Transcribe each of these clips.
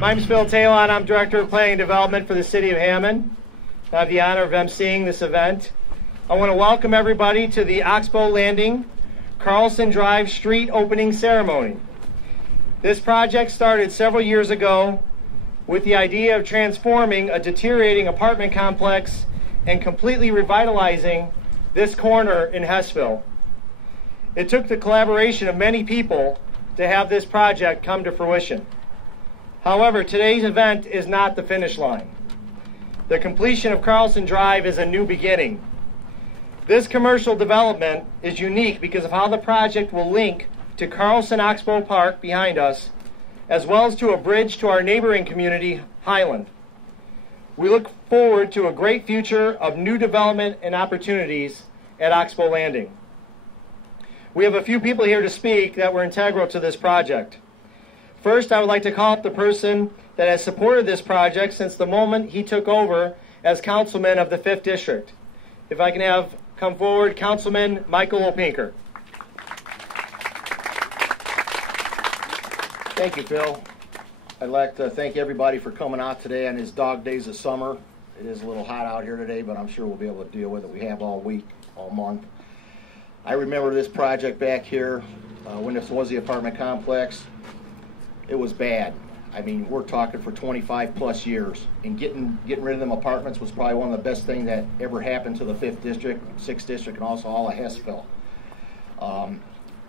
My name is Phil Talon. I'm Director of Planning and Development for the City of Hammond. I have the honor of emceeing this event. I want to welcome everybody to the Oxbow Landing Carlson Drive Street opening ceremony. This project started several years ago with the idea of transforming a deteriorating apartment complex and completely revitalizing this corner in Hessville. It took the collaboration of many people to have this project come to fruition. However, today's event is not the finish line. The completion of Carlson Drive is a new beginning. This commercial development is unique because of how the project will link to Carlson Oxbow Park behind us, as well as to a bridge to our neighboring community, Highland. We look forward to a great future of new development and opportunities at Oxbow Landing. We have a few people here to speak that were integral to this project. First, I would like to call up the person that has supported this project since the moment he took over as councilman of the 5th District. If I can have come forward, Councilman Michael Opinker. Thank you, Phil. I'd like to thank everybody for coming out today on these dog days of summer. It is a little hot out here today, but I'm sure we'll be able to deal with it. We have all week, all month. I remember this project back here when this was the apartment complex. It was bad. I mean, we're talking for 25 plus years. And getting rid of them apartments was probably one of the best things that ever happened to the 5th District, 6th District, and also all of Hessville.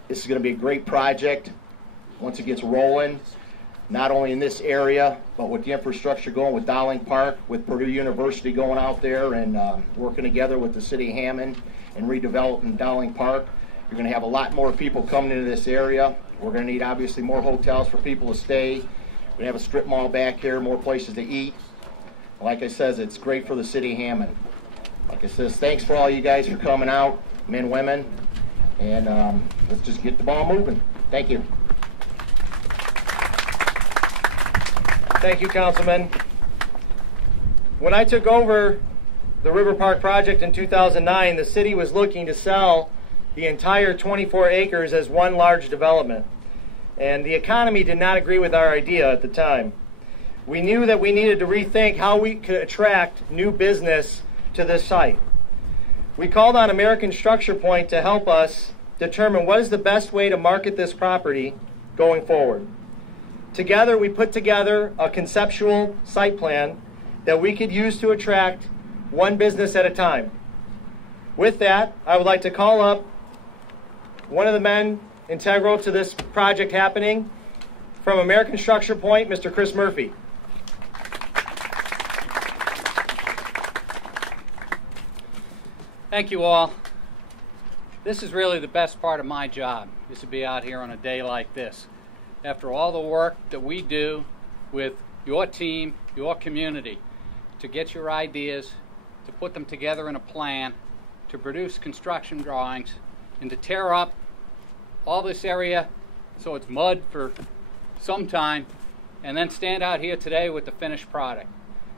This is going to be a great project once it gets rolling, not only in this area, but with the infrastructure going with Dowling Park, with Purdue University going out there and working together with the City of Hammond and redeveloping Dowling Park. You're going to have a lot more people coming into this area. We're going to need, obviously, more hotels for people to stay. We're going to have a strip mall back here, more places to eat. Like I said, it's great for the City of Hammond. Like I said, thanks for all you guys for coming out, men, women, and let's just get the ball moving. Thank you. Thank you, Councilman. When I took over the River Park project in 2009, the city was looking to sell the entire 24 acres as one large development. And the economy did not agree with our idea at the time. We knew that we needed to rethink how we could attract new business to this site. We called on American Structure Point to help us determine what is the best way to market this property going forward. Together, we put together a conceptual site plan that we could use to attract one business at a time. With that, I would like to call up one of the men integral to this project happening from American Structure Point, Mr. Chris Murphy. Thank you all. This is really the best part of my job, is to be out here on a day like this. After all the work that we do with your team, your community, to get your ideas, to put them together in a plan, to produce construction drawings, and to tear up all this area so it's mud for some time, and then stand out here today with the finished product.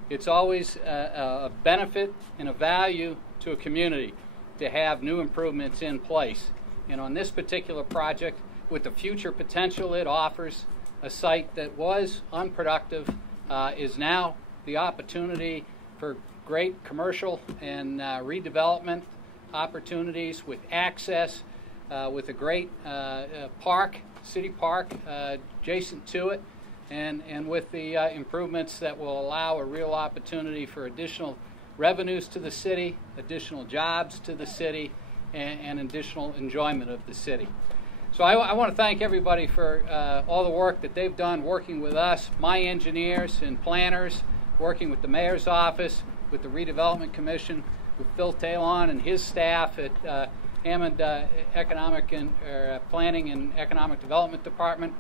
It's always a benefit and a value to a community to have new improvements in place. And on this particular project, with the future potential it offers, a site that was unproductive is now the opportunity for great commercial and redevelopment opportunities with access, with a great park, city park adjacent to it, and with the improvements that will allow a real opportunity for additional revenues to the city, additional jobs to the city, and additional enjoyment of the city. So I want to thank everybody for all the work that they've done working with us, my engineers and planners, working with the mayor's office, with the redevelopment commission, with Phil Talon and his staff at Hammond Economic and Planning and Economic Development Department,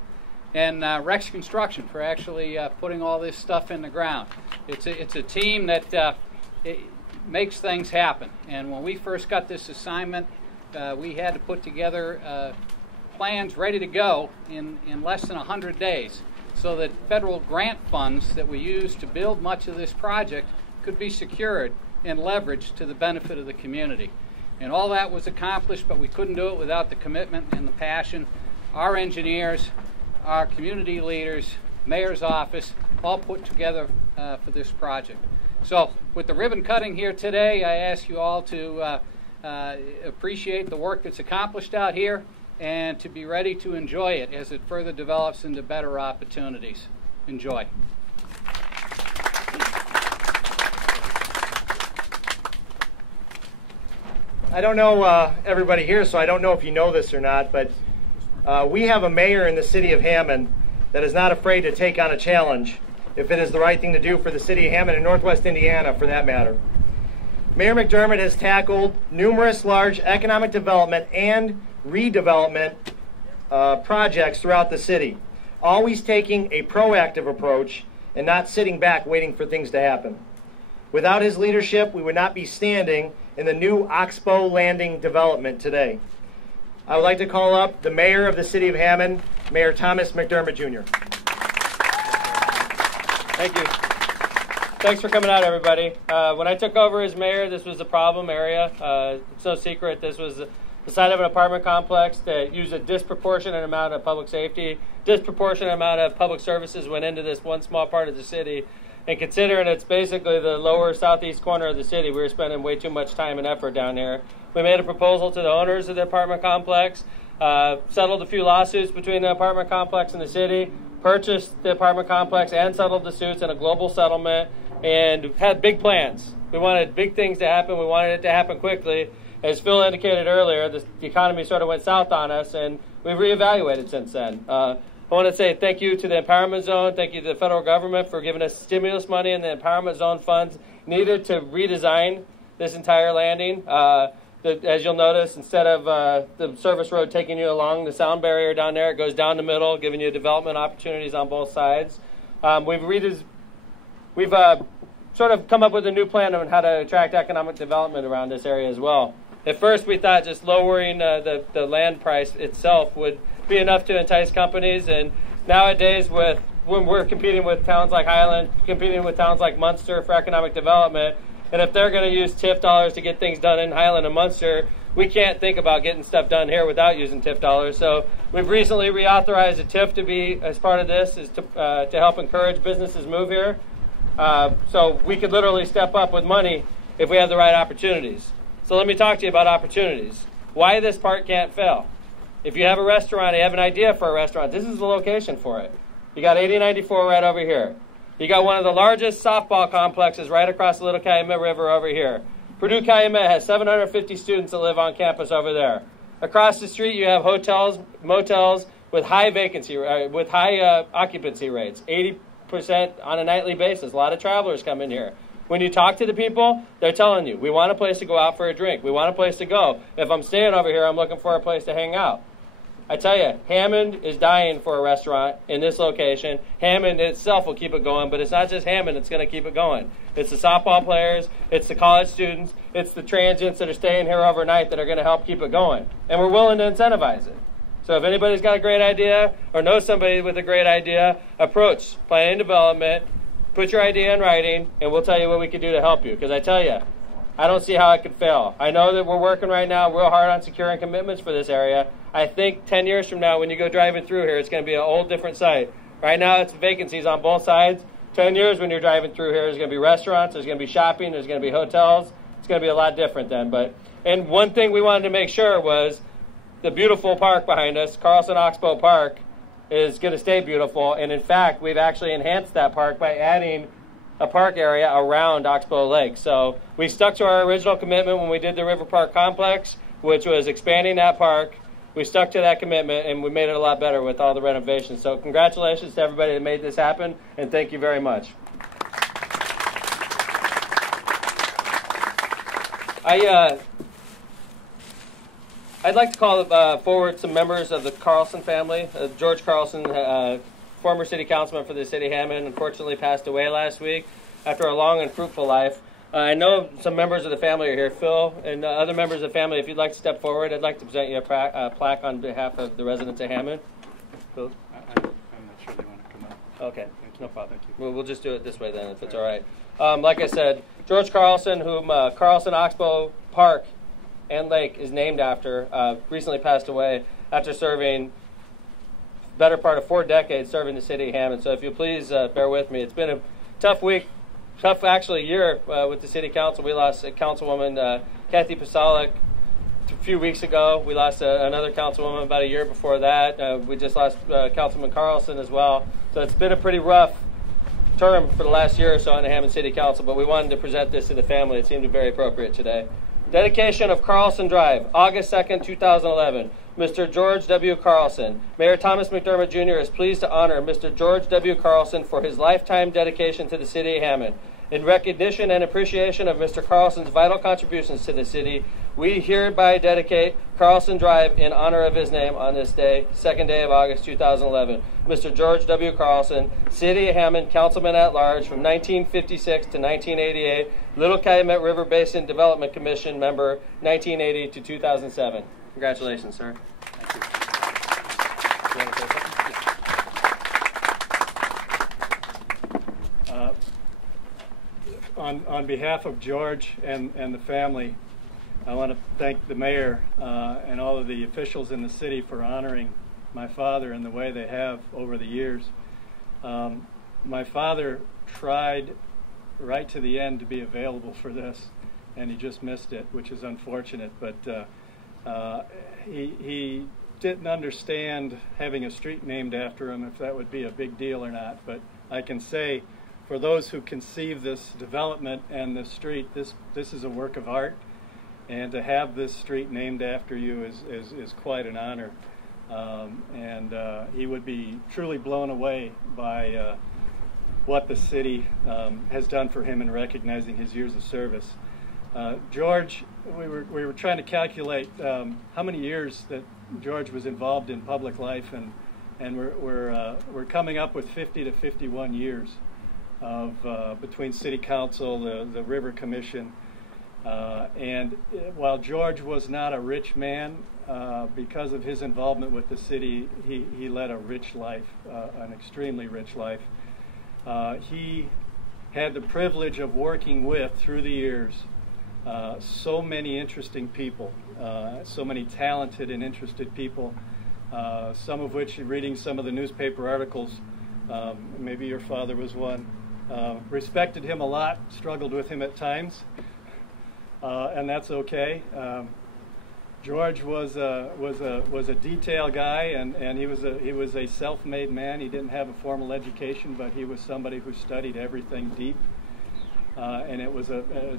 and Rex Construction for actually putting all this stuff in the ground. It's a team that it makes things happen. And when we first got this assignment, we had to put together plans ready to go in less than 100 days so that federal grant funds that we use to build much of this project could be secured and leveraged to the benefit of the community. And all that was accomplished, but we couldn't do it without the commitment and the passion. Our engineers, our community leaders, mayor's office, all put together for this project. So with the ribbon cutting here today, I ask you all to appreciate the work that's accomplished out here and to be ready to enjoy it as it further develops into better opportunities. Enjoy. I don't know everybody here, so I don't know if you know this or not, but we have a mayor in the city of Hammond that is not afraid to take on a challenge if it is the right thing to do for the city of Hammond and Northwest Indiana, for that matter. Mayor McDermott has tackled numerous large economic development and redevelopment projects throughout the city, always taking a proactive approach and not sitting back waiting for things to happen. Without his leadership, we would not be standing in the new Oxbow Landing development today. I would like to call up the mayor of the city of Hammond, Mayor Thomas McDermott, Jr. Thank you. Thanks for coming out, everybody. When I took over as mayor, this was a problem area. It's no secret. This was the site of an apartment complex that used a disproportionate amount of public safety, disproportionate amount of public services went into this one small part of the city. And considering it's basically the lower southeast corner of the city, we were spending way too much time and effort down here. We made a proposal to the owners of the apartment complex, settled a few lawsuits between the apartment complex and the city, purchased the apartment complex and settled the suits in a global settlement, and had big plans. We wanted big things to happen. We wanted it to happen quickly. As Phil indicated earlier, the economy sort of went south on us, and we've reevaluated since then. I want to say thank you to the Empowerment Zone, thank you to the federal government for giving us stimulus money and the Empowerment Zone funds needed to redesign this entire landing. As you'll notice, instead of the service road taking you along the sound barrier down there, it goes down the middle, giving you development opportunities on both sides. We've sort of come up with a new plan on how to attract economic development around this area as well. At first, we thought just lowering the land price itself would be enough to entice companies, and nowadays when we're competing with towns like Highland, competing with towns like Munster for economic development, and if they're going to use TIF dollars to get things done in Highland and Munster, we can't think about getting stuff done here without using TIF dollars. So we've recently reauthorized a TIF to be, as part of this, is to help encourage businesses move here. So we could literally step up with money if we have the right opportunities. So let me talk to you about opportunities. Why this part can't fail. If you have a restaurant, you have an idea for a restaurant, this is the location for it. You got 8094 right over here. You got one of the largest softball complexes right across the Little Calumet River over here. Purdue Calumet has 750 students that live on campus over there. Across the street, you have hotels, motels with high vacancy, with high occupancy rates, 80% on a nightly basis. A lot of travelers come in here. When you talk to the people, they're telling you, we want a place to go out for a drink. We want a place to go. If I'm staying over here, I'm looking for a place to hang out. I tell you, Hammond is dying for a restaurant in this location. Hammond itself will keep it going, but it's not just Hammond that's going to keep it going. It's the softball players, it's the college students, it's the transients that are staying here overnight that are going to help keep it going. And we're willing to incentivize it. So if anybody's got a great idea or knows somebody with a great idea, approach planning and development, put your idea in writing, and we'll tell you what we can do to help you. Because I tell you, I don't see how it could fail. I know that we're working right now real hard on securing commitments for this area. I think 10 years from now, when you go driving through here, it's going to be an old, different site. Right now, it's vacancies on both sides. 10 years when you're driving through here, there's going to be restaurants, there's going to be shopping, there's going to be hotels. It's going to be a lot different then. And one thing we wanted to make sure was the beautiful park behind us, Carlson Oxbow Park, is going to stay beautiful. And in fact, we've actually enhanced that park by adding a park area around Oxbow Lake. So we stuck to our original commitment when we did the River Park Complex, which was expanding that park. We stuck to that commitment, and we made it a lot better with all the renovations. So congratulations to everybody that made this happen, and thank you very much. I'd like to call forward some members of the Carlson family. George Carlson, former city councilman for the city of Hammond, unfortunately passed away last week after a long and fruitful life. I know some members of the family are here. Phil and other members of the family, if you'd like to step forward, I'd like to present you a plaque on behalf of the residents of Hammond. Phil? I'm not sure they want to come up. Okay, no problem. Thank you. We'll just do it this way then, if it's all right. Like I said, George Carlson, whom Carlson Oxbow Park and Lake is named after, recently passed away after serving better part of 4 decades serving the city of Hammond. So if you'll please bear with me. It's been a tough week, actually year with the city council. We lost Councilwoman Kathy Pasalic a few weeks ago. We lost another councilwoman about a year before that. We just lost Councilman Carlson as well. So it's been a pretty rough term for the last year or so on the Hammond City Council, but we wanted to present this to the family. It seemed very appropriate today. Dedication of Carlson Drive, August 2nd, 2011. Mr. George W. Carlson. Mayor Thomas McDermott Jr. is pleased to honor Mr. George W. Carlson for his lifetime dedication to the city of Hammond. In recognition and appreciation of Mr. Carlson's vital contributions to the city, we hereby dedicate Carlson Drive in honor of his name on this day, 2nd day of August 2011. Mr. George W. Carlson, City of Hammond Councilman at Large from 1956 to 1988, Little Calumet River Basin Development Commission member 1980 to 2007. Congratulations, sir. Thank you. You want to say something? On behalf of George and the family, I want to thank the mayor and all of the officials in the city for honoring my father in the way they have over the years. My father tried right to the end to be available for this, and he just missed it, which is unfortunate. But he didn't understand having a street named after him, if that would be a big deal or not. But I can say, for those who conceive this development and this street, this is a work of art, and to have this street named after you is quite an honor. He would be truly blown away by what the city has done for him in recognizing his years of service. George, we were trying to calculate how many years that George was involved in public life, and we're coming up with 50 to 51 years of between City Council, the River Commission, and while George was not a rich man, because of his involvement with the city, he led a rich life, an extremely rich life. He had the privilege of working with, through the years, so many interesting people, so many talented and interested people, some of which, reading some of the newspaper articles, maybe your father was one, respected him a lot, struggled with him at times, and that's okay. George was a detail guy, and he was a self-made man. He didn't have a formal education, but he was somebody who studied everything deep. And it was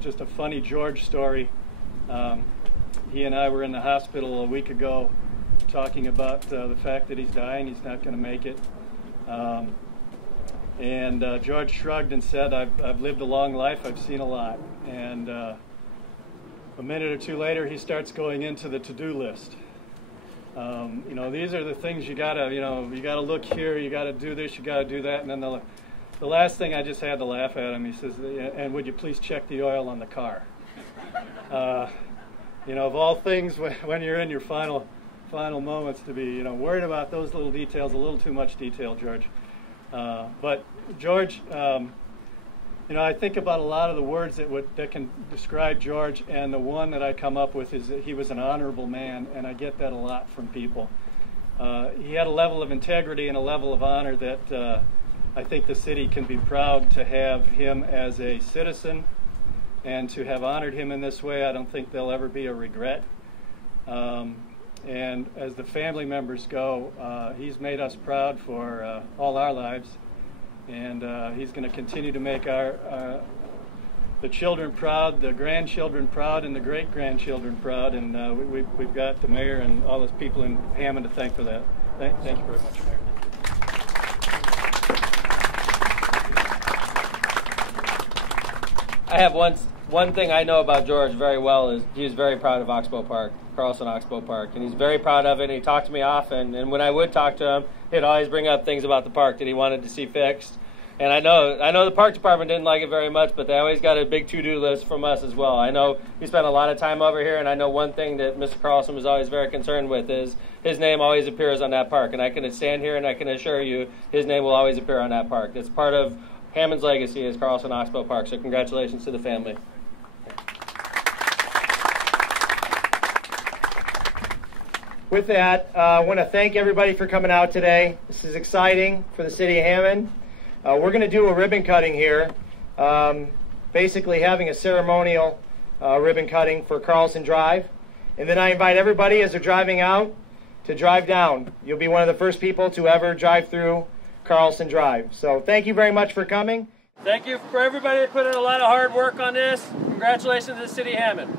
just a funny George story. He and I were in the hospital a week ago talking about the fact that he's dying. He's not going to make it. George shrugged and said, I've lived a long life. I've seen a lot. And a minute or two later, he starts going into the to-do list. These are the things you gotta look here, you gotta do this, you gotta do that, and then the last thing, I just had to laugh at him. He says, and would you please check the oil on the car? Of all things, when you're in your final moments, to be worried about those little details, a little too much detail, George. But George, I think about a lot of the words that can describe George, and the one that I come up with is that he was an honorable man, and I get that a lot from people. He had a level of integrity and a level of honor that I think the city can be proud to have him as a citizen, and to have honored him in this way. I don't think there'll ever be a regret. And as the family members go, he's made us proud for all our lives. And he's going to continue to make the children proud, the grandchildren proud, and the great-grandchildren proud. And we've got the mayor and all those people in Hammond to thank for that. Thank you very much, Mayor. I have one thing I know about George very well is he was very proud of Oxbow Park, Carlson Oxbow Park, and he's very proud of it. And he talked to me often, and when I would talk to him, he'd always bring up things about the park that he wanted to see fixed. And I know the park department didn't like it very much, but they always got a big to-do list from us as well. I know he spent a lot of time over here, and I know one thing that Mr. Carlson was always very concerned with is his name always appears on that park. And I can stand here and I can assure you his name will always appear on that park. It's part of Hammond's legacy is Carlson Oxbow Park. So congratulations to the family. With that, I want to thank everybody for coming out today. This is exciting for the city of Hammond. We're going to do a ribbon cutting here, basically having a ceremonial ribbon cutting for Carlson Drive. And then I invite everybody as they're driving out to drive down. You'll be one of the first people to ever drive through Carlson Drive. So thank you very much for coming. Thank you for everybody that put in a lot of hard work on this. Congratulations to the City of Hammond.